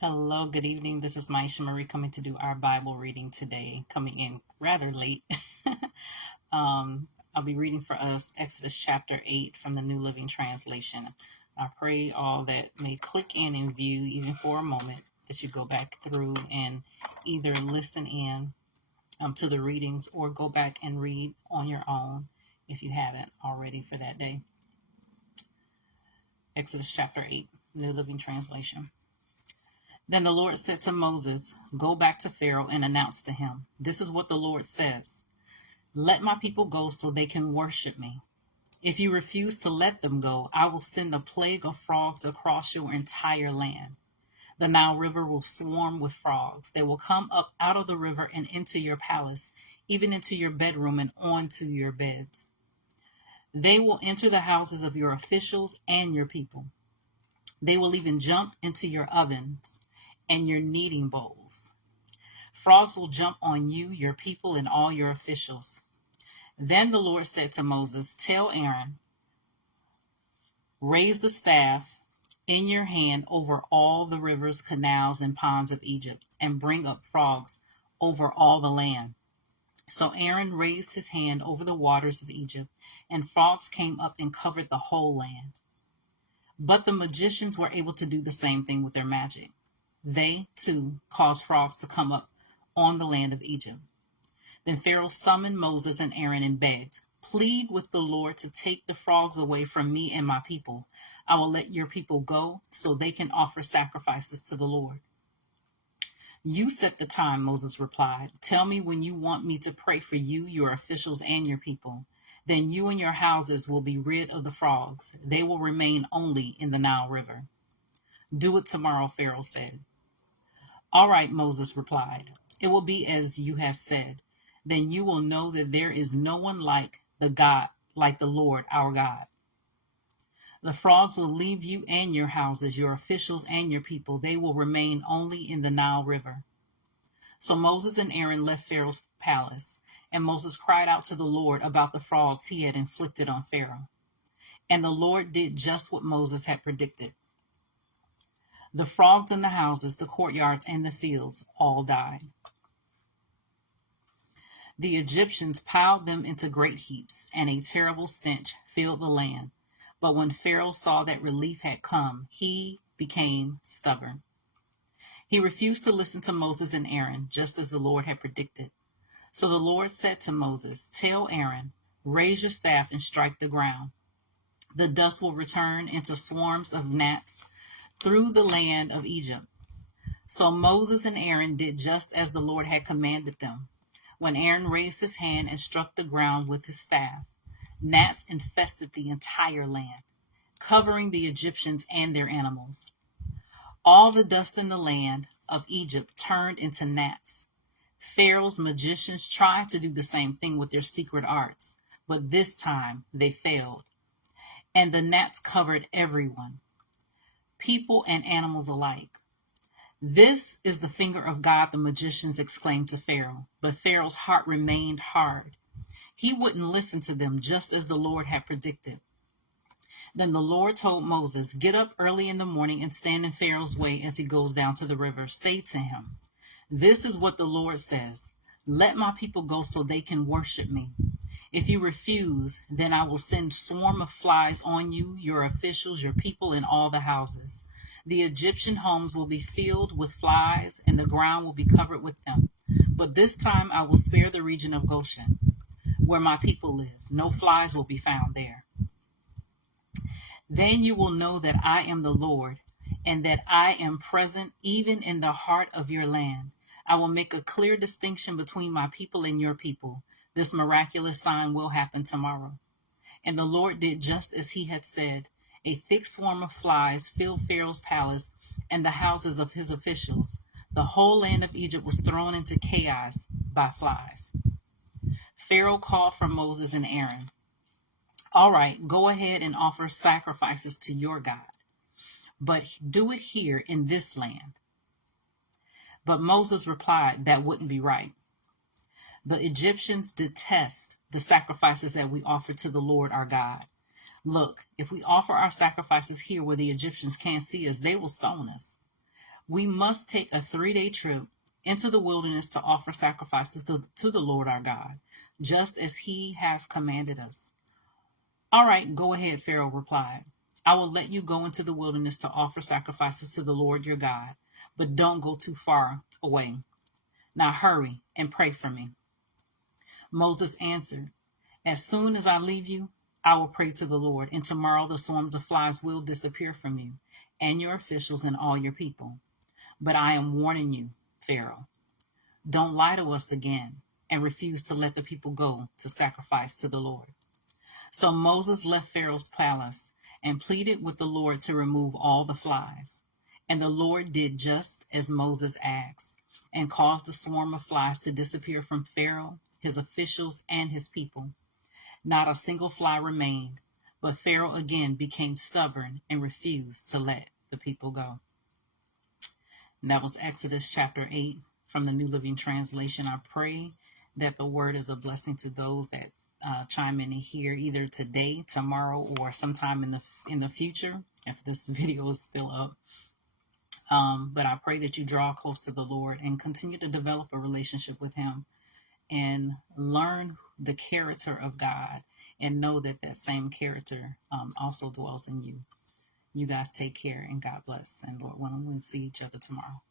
Hello, good evening. This is Myesha Marie coming to do our Bible reading today, coming in rather late. I'll be reading for us Exodus chapter 8 from the New Living Translation. I pray all that may click in and view, even for a moment, that you go back through and either listen in to the readings or go back and read on your own if you haven't already for that day. Exodus chapter 8, New Living Translation. Then the Lord said to Moses, "Go back to Pharaoh and announce to him, 'This is what the Lord says. Let my people go so they can worship me. If you refuse to let them go, I will send a plague of frogs across your entire land. The Nile River will swarm with frogs. They will come up out of the river and into your palace, even into your bedroom and onto your beds. They will enter the houses of your officials and your people. They will even jump into your ovens and your kneading bowls. Frogs will jump on you, your people, and all your officials.' Then the Lord said to Moses, 'Tell Aaron, raise the staff in your hand over all the rivers, canals, and ponds of Egypt, and bring up frogs over all the land.' So Aaron raised his hand over the waters of Egypt, and frogs came up and covered the whole land. But the magicians were able to do the same thing with their magic. They, too, caused frogs to come up on the land of Egypt. Then Pharaoh summoned Moses and Aaron and begged, 'Plead with the Lord to take the frogs away from me and my people. I will let your people go so they can offer sacrifices to the Lord.' 'You set the time,' Moses replied. 'Tell me when you want me to pray for you, your officials, and your people. Then you and your houses will be rid of the frogs. They will remain only in the Nile River.' 'Do it tomorrow,' Pharaoh said. 'All right,' Moses replied. 'It will be as you have said. Then you will know that there is no one like the Lord our God. The frogs will leave you and your houses, your officials and your people. They will remain only in the Nile River.' So Moses and Aaron left Pharaoh's palace, and Moses cried out to the Lord about the frogs he had inflicted on Pharaoh. And the Lord did just what Moses had predicted. The frogs in the houses, the courtyards, and the fields all died. The Egyptians piled them into great heaps, and a terrible stench filled the land. But when Pharaoh saw that relief had come, he became stubborn. He refused to listen to Moses and Aaron, just as the Lord had predicted. So the Lord said to Moses, 'Tell Aaron, raise your staff and strike the ground. The dust will return into swarms of gnats through the land of Egypt.' So Moses and Aaron did just as the Lord had commanded them. When Aaron raised his hand and struck the ground with his staff, gnats infested the entire land, covering the Egyptians and their animals. All the dust in the land of Egypt turned into gnats. Pharaoh's magicians tried to do the same thing with their secret arts, but this time they failed. And the gnats covered everyone, people and animals alike. 'This is the finger of God,' the magicians exclaimed to Pharaoh. But Pharaoh's heart remained hard. He wouldn't listen to them, just as the Lord had predicted. Then the Lord told Moses, 'Get up early in the morning and stand in Pharaoh's way as he goes down to the river. Say to him, "This is what the Lord says. Let my people go so they can worship me. If you refuse, then I will send a swarm of flies on you, your officials, your people, and all the houses. The Egyptian homes will be filled with flies, and the ground will be covered with them. But this time I will spare the region of Goshen, where my people live. No flies will be found there. Then you will know that I am the Lord, and that I am present even in the heart of your land. I will make a clear distinction between my people and your people. This miraculous sign will happen tomorrow.' And the Lord did just as he had said. A thick swarm of flies filled Pharaoh's palace and the houses of his officials. The whole land of Egypt was thrown into chaos by flies. Pharaoh called for Moses and Aaron. 'All right, go ahead and offer sacrifices to your God, but do it here in this land.' But Moses replied, 'That wouldn't be right. The Egyptians detest the sacrifices that we offer to the Lord our God. Look, if we offer our sacrifices here where the Egyptians can't see us, they will stone us. We must take a 3-day trip into the wilderness to offer sacrifices to the Lord our God, just as he has commanded us. All right, go ahead, Pharaoh replied. I will let you go into the wilderness to offer sacrifices to the Lord your God, but don't go too far away. Now hurry and pray for me. Moses answered, as soon as I leave you, I will pray to the Lord, and tomorrow the swarms of flies will disappear from you and your officials and all your people. But I am warning you, Pharaoh, don't lie to us again and refuse to let the people go to sacrifice to the Lord. So Moses left Pharaoh's palace and pleaded with the Lord to remove all the flies. And the Lord did just as Moses asked and caused the swarm of flies to disappear from Pharaoh, his officials, and his people. Not a single fly remained, but Pharaoh again became stubborn and refused to let the people go. And that was Exodus chapter 8 from the New Living Translation. I pray that the word is a blessing to those that chime in here either today, tomorrow, or sometime in the future, if this video is still up. But I pray that you draw close to the Lord and continue to develop a relationship with him and learn the character of God and know that that same character also dwells in you. You guys take care and God bless. And Lord willing, we'll see each other tomorrow.